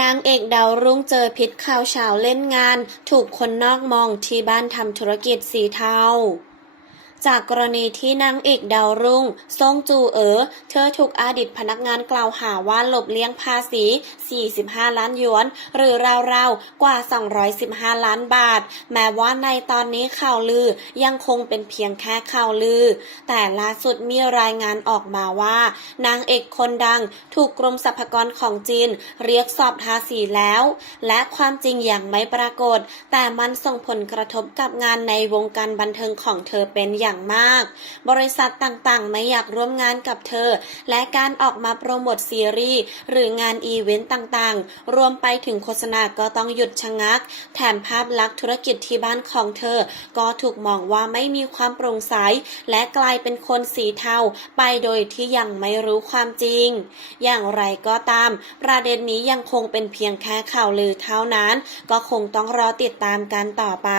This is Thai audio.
นางเอกดาวรุ่งเจอพิษข่าวเฉาเล่นงาน ถูกคนนอกมองที่บ้านทำธุรกิจสีเทา จากกรณีที่นางเอกดาวรุ่งซ่งจูเอ๋อเธอถูกอดีตพนักงานกล่าวหาว่าหลบเลี่ยงภาษี 45 ล้านหยวน หรือราวๆ กว่า 215 ล้านบาท แม้ว่าในตอนนี้ข่าวลือยังคงเป็นเพียงแค่ข่าวลือ แต่ล่าสุดมีรายงานออกมาว่า นางเอกคนดังถูกกรมสรรพากรของจีน เรียกสอบภาษีแล้ว และความจริงอย่างไม่ปรากฏ แต่มันส่งผลกระทบกับงานในวงการบันเทิงของเธอเป็นอย่างมาก บริษัทต่างๆ ไม่อยากร่วมงานกับเธอ และการออกมาโปรโมทซีรีส์หรืองานอีเวนต์ต่างๆ รวมไปถึงโฆษณาก็ต้องหยุดชะงัก แถมภาพลักษณ์ธุรกิจที่บ้านของเธอ ก็ถูกมองว่าไม่มีความโปร่งใส และกลายเป็นคนสีเทาไปโดยที่ยังไม่รู้ความจริง อย่างไรก็ตาม ประเด็นนี้ยังคงเป็นเพียงแค่ข่าวลือเท่านั้น ก็คงต้องรอติดตามกันต่อไป